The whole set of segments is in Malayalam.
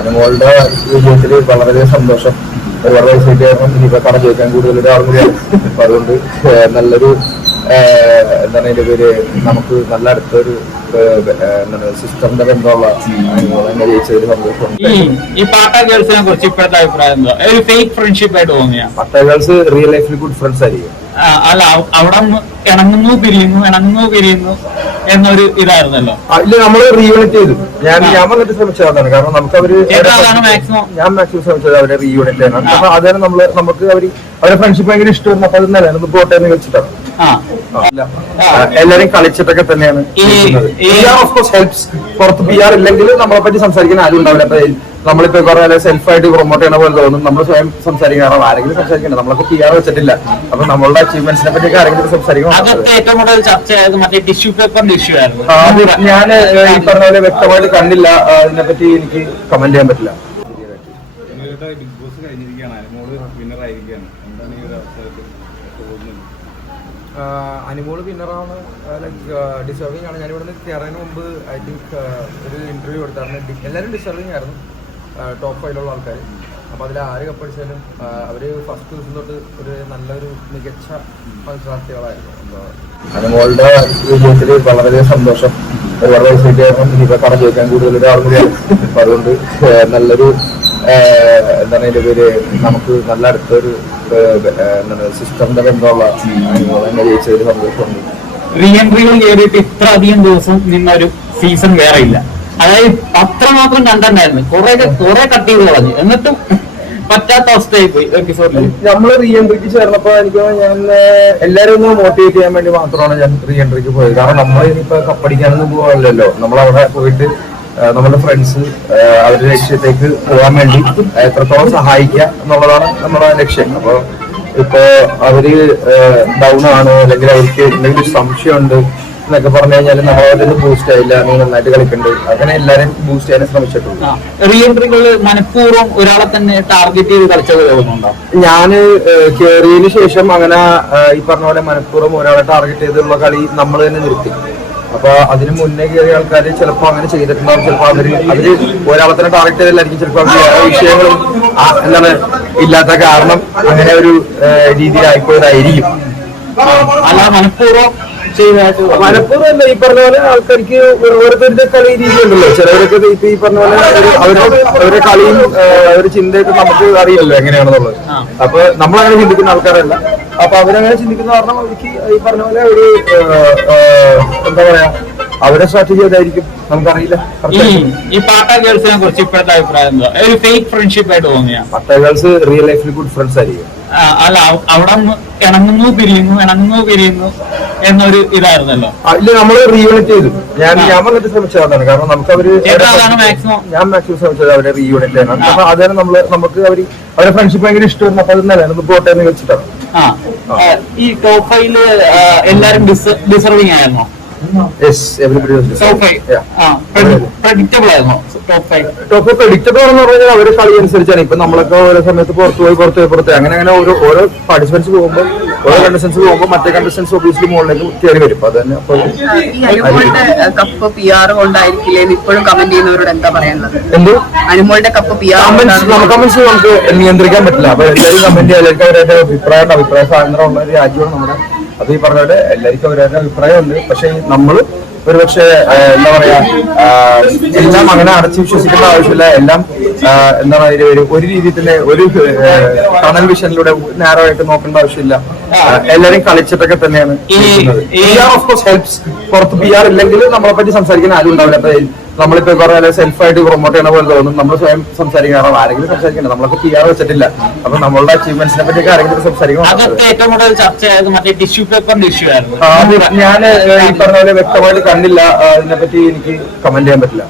അനുമോളുടെ വിജയത്തിൽ വളരെ സന്തോഷം. ഒരുപാട് വയസ്സായിട്ട് കാരണം ഇനിയിപ്പോ കട ചോദിക്കാൻ കൂടുതൽ ഒരാളും കൂടിയാണ്. അപ്പൊ അതുകൊണ്ട് നല്ലൊരു എന്താണ് അതിന്റെ പേര്, നമുക്ക് നല്ല അടുത്തൊരു എന്താണ് സിസ്റ്ററിന്റെ ബന്ധമുള്ള അനുമോളെ ജയിച്ചതിൽ സന്തോഷമുണ്ട്. ഈ പാട്ട ഗേൾസിനെ കുറിച്ച് ഇപ്പോഴത്തെ അഭിപ്രായം എന്താ? ഒരു ഫേക്ക് ഫ്രണ്ട്ഷിപ്പ് ആയിട്ട് തോന്നിയ പാട്ട ഗേൾസ് റിയൽ ലൈഫിൽ ഗുഡ് ഫ്രണ്ട്സ് ആയിരിക്കും. അല്ല, അവിടെ ഇണങ്ങുന്നു പിരിയുന്നു എന്നൊരു ഇതായിരുന്നല്ലോ. ഇല്ല, നമ്മള് റീയൂണിറ്റ് ചെയ്തു. ഞാൻ വന്നിട്ട് ശ്രമിച്ചതാണ്. കാരണം നമുക്ക് അവര് ഞാൻ മാക്സിമം ശ്രമിച്ചത് അവരെ റീയൂണിറ്റ് ചെയ്യണം. കാരണം അതാണ് നമുക്ക് അവരെ ഫ്രണ്ട്ഷിപ്പ് ഭയങ്കര ഇഷ്ടമായിരുന്നു. അപ്പൊ അതൊന്നല്ല ഒന്ന് പോട്ടെ എന്ന് വെച്ചിട്ടാണ്. എല്ലാരും കളിച്ചിട്ടൊക്കെ തന്നെയാണ്. പുറത്ത് പി ആർ ഇല്ലെങ്കിൽ നമ്മളെ പറ്റി സംസാരിക്കാൻ ആരും ഉണ്ടാവില്ല. അപ്പൊ നമ്മളിപ്പോ കുറെ സെൽഫായിട്ട് പ്രൊമോട്ട് ചെയ്യണ പോലെ തോന്നും. നമ്മൾ സ്വയം സംസാരിക്കണം, ആരെങ്കിലും സംസാരിക്കണ്ട. നമ്മളൊക്കെ പി ആർ വെച്ചിട്ടില്ല. അപ്പൊ നമ്മളുടെ അച്ചീവ്മെന്റ്സിനെ പറ്റി ആരെങ്കിലും സംസാരിക്കണം. ഞാൻ ഈ പറഞ്ഞ പോലെ വ്യക്തമായിട്ട് കണ്ടില്ല. അതിനെപ്പറ്റി എനിക്ക് കമന്റ് ചെയ്യാൻ പറ്റില്ല. അനുമോള് വിന്നറാണ്, ലൈക്ക് ഡിസേർവിംഗ് ആണ്. ഞാനിവിടെ നിന്ന് കയറാൻ മുമ്പ് ഐ തിങ്ക് ഒരു ഇന്റർവ്യൂ കൊടുത്തായിരുന്നു. എല്ലാവരും ഡിസേർവിംഗ് ആയിരുന്നു, ടോപ്പ് 5 ആൾക്കാർ. അപ്പോൾ അതിൽ ആര് കപ്പടിച്ചാലും അവർ ഫസ്റ്റ് ദിവസം തൊട്ട് ഒരു നല്ലൊരു മികച്ച മത്സരാർത്ഥികളായിരുന്നു. അനുമോളുടെ വിജയത്തിൽ വളരെ സന്തോഷം. ഒരുപാട് വയസ്സായിട്ട് കാരണം ഇനിയിപ്പോ കട ചോദിക്കാൻ കൂടുതൽ ഒരാളും കൂടിയാണ്. അപ്പൊ അതുകൊണ്ട് നല്ലൊരു എന്താണ് അതിന്റെ പേര്, നമുക്ക് നല്ല അടുത്തൊരു എന്താണ് സിസ്റ്ററിന്റെ ബന്ധമുള്ള അനുമോളെ ജയിച്ചതിൽ സന്തോഷമുണ്ട്. റീഎൻട്രികൾ കയറിയിട്ട് ഇത്ര അധികം ദിവസം നിന്നൊരു സീസൺ വേറെ ഇല്ല. അതായത് അത്രമാത്രം കണ്ടന്റായിരുന്നു. കുറെ കട്ട് ചെയ്ത് കളഞ്ഞു, എന്നിട്ടും പറ്റാത്ത അവസ്ഥയായി പോയി എപ്പിസോഡിൽ. നമ്മള് റീഎൻട്രിക്ക് ചേർന്നപ്പോ എനിക്ക് ഞാൻ എല്ലാരും ഒന്ന് മോട്ടിവേറ്റ് ചെയ്യാൻ വേണ്ടി മാത്രമാണ് ഞാൻ റീഎൻട്രിക്ക് പോയത്. കാരണം നമ്മൾ ഇനിയിപ്പോ കപ്പടിക്കാനൊന്നും പോകാനില്ലല്ലോ. നമ്മളവിടെ പോയിട്ട് നമ്മുടെ ഫ്രണ്ട്സ് അവരുടെ ലക്ഷ്യത്തേക്ക് പോകാൻ വേണ്ടി എത്രത്തോളം സഹായിക്കുക എന്നുള്ളതാണ് നമ്മുടെ ലക്ഷ്യം. അപ്പൊ ഇപ്പൊ അവര് ഡൗൺ ആണ്, അല്ലെങ്കിൽ അവർക്ക് എന്തെങ്കിലും സംശയമുണ്ട് എന്നൊക്കെ പറഞ്ഞു കഴിഞ്ഞാൽ നമ്മളവരൊന്നും ബൂസ്റ്റ് ആയില്ല, നീ നന്നായിട്ട് കളിക്കുന്നുണ്ട്, അങ്ങനെ എല്ലാരും ബൂസ്റ്റ് ചെയ്യാൻ ശ്രമിച്ചിട്ടുണ്ട്. റീഎൻട്രികൾ മനഃപൂർവ്വം ഒരാളെ തന്നെ ടാർഗറ്റ് ചെയ്ത് കളിച്ചത് തോന്നുന്നുണ്ടോ? ഞാന് കേറിയതിനു ശേഷം അങ്ങനെ ഈ പറഞ്ഞ പോലെ മനഃപൂർവ്വം ഒരാളെ ടാർഗറ്റ് ചെയ്തുള്ള കളി നമ്മൾ തന്നെ നിർത്തി. അപ്പൊ അതിന് മുന്നേ കയറിയ ആൾക്കാർ ചിലപ്പോ അങ്ങനെ ചെയ്തിട്ടുണ്ടാവും. ചിലപ്പോ അവര് ഒരാളെ തന്നെ ടാർഗറ്റ് ചെയ്തില്ലായിരിക്കും. ചിലപ്പോ വിഷയങ്ങളും എന്താണ് ഇല്ലാത്ത കാരണം അങ്ങനെ ഒരു രീതിയിലായിപ്പോയതായിരിക്കും. അല്ല, മനഃപൂർവ്വം മനഃപൂർവ്വമല്ല. ഈ പറഞ്ഞ പോലെ ആൾക്കാർക്ക് ഓരോരുത്തരുടെ കളി രീതി ഉണ്ടല്ലോ. ചിലവരൊക്കെ ഇപ്പൊ ഈ പറഞ്ഞ പോലെ അവരുടെ കളിയും അവരുടെ ചിന്തയൊക്കെ നമുക്ക് അറിയില്ലല്ലോ എങ്ങനെയാണെന്നുള്ളത്. അപ്പൊ നമ്മളങ്ങനെ ചിന്തിക്കുന്ന ആൾക്കാരല്ല. അപ്പൊ അവരങ്ങനെ ചിന്തിക്കുന്ന കാരണം അവർക്ക് ഈ പറഞ്ഞ പോലെ ഒരു എന്താ പറയാ, അവരുടെ സ്ട്രാറ്റജി അതായിരിക്കും, നമുക്കറിയില്ല. ഈ പാട്ട ഗേൾസിനെ കുറിച്ച് ഇപ്പോഴത്തെ അഭിപ്രായം എന്താ? ഒരു ഫേക്ക് ഫ്രണ്ട്ഷിപ്പ് ആയിട്ട് തോന്നിയ? പാട്ട ഗേൾസ് റിയൽ ലൈഫിൽ ഗുഡ് ഫ്രണ്ട്സ് ആയിരിക്കും. അല്ല, അവിടെ ഇണങ്ങുന്നു പിരിയുന്നു എന്നൊരു ഇതായിരുന്നല്ലോ. ഇല്ല, നമ്മള് റീയൂണിറ്റ് ചെയ്തു. ഞാൻ വന്നിട്ട് ശ്രമിച്ചതാണ്. കാരണം നമുക്ക് ഞാൻ മാക്സിമം ശ്രമിച്ചത് അവരെ റീയൂണിറ്റ് ചെയ്യണം. അപ്പൊ അതാണ് നമുക്ക് അവരെ ഫ്രണ്ട്ഷിപ്പ് ഭയങ്കര ഇഷ്ടമായിരുന്നു. അപ്പൊ അതൊന്നല്ല ഒന്ന് പോട്ടെ എന്ന് വെച്ചിട്ടാണ്. ഈ ടോപ്പ് 5 എല്ലാരും ഡിസർവിംഗ് ആയിരുന്നോ? യെസ്, എവരിബഡി വാസ് പ്രഡിക്റ്റബിൾ ആയിരുന്നോ? ടോപ്പ് പ്രഡിക്റ്റബിൾ ആണെന്ന് പറഞ്ഞാൽ അവരുടെ കളി അനുസരിച്ചാണ്. ഇപ്പൊ നമ്മളൊക്കെ ഓരോ സമയത്ത് പുറത്ത് അങ്ങനെ ഓരോ പാർട്ടിസിപ്പൻസ് പോകുമ്പോൾ, ഓരോ കണ്ടസ്റ്റൻസ് പോകുമ്പോൾ മറ്റേ കണ്ടസ്റ്റൻസ് ഒബിയസ്ലി മുകളിലേക്ക് കയറി വരും. അത് തന്നെ കപ്പ് പി ആർ കൊണ്ടായിരിക്കില്ലേ ഇപ്പോഴും കമന്റ് ചെയ്യുന്നവരോട് എന്താ പറയാനുള്ളത്? എന്ത് അനുമോളുടെ കപ്പ് പി ആർ കമന്റ്സ് നമുക്ക് നിയന്ത്രിക്കാൻ പറ്റില്ല. അപ്പൊ എല്ലാവരും കമന്റ് ചെയ്യാൻ അവരുടെ അഭിപ്രായ സ്വാതന്ത്ര്യമുള്ള ഒരു രാജ്യമാണ് നമ്മുടെ. അത് ഈ പറഞ്ഞ പോലെ എല്ലാവർക്കും അവരവരുടെ അഭിപ്രായമുണ്ട്. പക്ഷെ നമ്മള് ഒരുപക്ഷെ എന്താ പറയാ, എല്ലാം അങ്ങനെ അടച്ചു വിശ്വസിക്കേണ്ട ആവശ്യമില്ല. എല്ലാം എന്താണ് ഒരു രീതിയിൽ തന്നെ ഒരു ടണൽ വിഷനിലൂടെ നാരോ ആയിട്ട് നോക്കേണ്ട ആവശ്യമില്ല. എല്ലാരും കളിച്ചിട്ടൊക്കെ തന്നെയാണ്. പുറത്ത് പി ആർ ഇല്ലെങ്കിൽ നമ്മളെ പറ്റി സംസാരിക്കാൻ ആരും ഉണ്ടാവില്ല. അപ്പൊ നമ്മളിപ്പോ കുറെ സെൽഫായിട്ട് പ്രൊമോട്ട് ചെയ്യണ പോലെ തോന്നും. നമ്മൾ സ്വയം സംസാരിക്കണം, ആരെങ്കിലും സംസാരിക്കണ്ട. നമ്മളൊക്കെ പി ആർ വെച്ചിട്ടില്ല. അപ്പൊ നമ്മളുടെ അച്ചീവ്മെന്റ്സിനെ പറ്റി ആരെങ്കിലും സംസാരിക്കണം. ഞാൻ ഈ പറഞ്ഞ പോലെ വ്യക്തമായിട്ട് കണ്ടില്ല. അതിനെപ്പറ്റി എനിക്ക് കമന്റ് ചെയ്യാൻ പറ്റില്ല.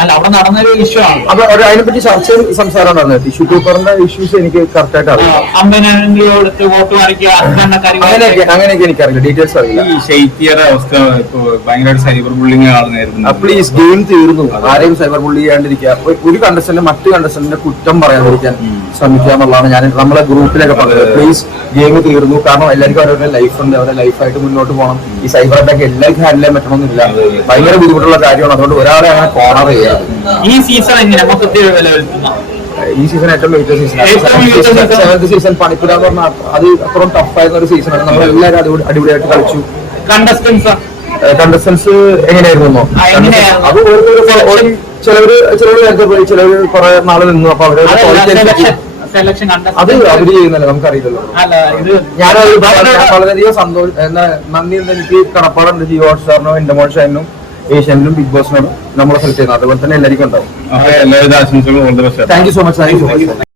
അല്ല, അവിടെ നടന്നൊരു ഇഷ്യൂ ആണ്. അപ്പൊ അതിനെപ്പറ്റി ചർച്ചയും സംസാരം നടന്നത്. ടിഷ്യൂ പേപ്പറിന്റെ ഇഷ്യൂസ് എനിക്ക് കറക്റ്റ് ആയിട്ട് അറിയാം. അങ്ങനെയൊക്കെ എനിക്കറിയില്ല, ഡീറ്റെയിൽസ് അറിയില്ല. ഈ ശൈത്യയുടെ അവസ്ഥ ഇപ്പൊ ഭയങ്കരമായിട്ട് സൈബർ ബുള്ളിങ് ആണെന്നായിരുന്നു. പ്ലീസ്, ഗെയിം തീർന്നു. ആരെയും സൈബർ ബുള്ളി ചെയ്യാണ്ടിരിക്കുക. ഒരു കണ്ടസ്റ്റന്റ് മറ്റു കണ്ടസ്റ്റന്റിന്റെ കുറ്റം പറയാതിരിക്കാൻ ശ്രമിക്കുക എന്നുള്ളതാണ് നമ്മളെ ഗ്രൂപ്പിലൊക്കെ പറഞ്ഞത്. പ്ലീസ്, ഗെയിം തീർന്നു. കാരണം എല്ലാവർക്കും അവരുടെ ലൈഫ് ഉണ്ട്. അവരുടെ ലൈഫായിട്ട് മുന്നോട്ട് പോകണം. ഈ സൈബർ അറ്റാക്ക് എല്ലാവർക്കും ഹാൻഡിൽ ചെയ്യാൻ പറ്റണമെന്നില്ല. ഭയങ്കര ബുദ്ധിമുട്ടുള്ള കാര്യമാണ്. അതുകൊണ്ട് ഒരാളെ അങ്ങനെ കോർണർ ചെയ്യാറ്. ഈ സീസൺ എങ്ങനെ മൊത്തത്തിൽ വിലയിരുത്തുന്ന? ഈ സീസൺ ഏറ്റവും മികച്ച സീസൺ. സെവൻത് സീസൺ പണിപ്പുര എന്ന് പറഞ്ഞാൽ അത് അത്രയും ടഫായിരുന്ന ഒരു സീസണാണ്. നമ്മളെല്ലാവരും അടിപൊളിയായിട്ട് കളിച്ചു. കണ്ടസ്റ്റൻസ് എങ്ങനെയായിരുന്നു? അത് ചിലവര് നേരത്തെ പോയി, ചിലവര് കുറെ നാള് നിന്നു. അപ്പൊ അവര് അത് അവര് ചെയ്യുന്നല്ലേ നമുക്കറിയില്ലല്ലോ. ഞാനത് വളരെയധികം നന്ദിയുണ്ട്. എനിക്ക് കടപ്പാടുണ്ട് ജിയോ ഹോട്ട്സ്റ്റാറിനും എൻഡമോൾ ഷൈനും ഏഷ്യാനിലും ബിഗ് ബോസിനോടും നമ്മളെ സെലക്ട് ചെയ്യുന്നത്. അതുപോലെ തന്നെ എല്ലാവർക്കും ഉണ്ടാവും. എല്ലാവരും ആശംസകളും. Thank you so much.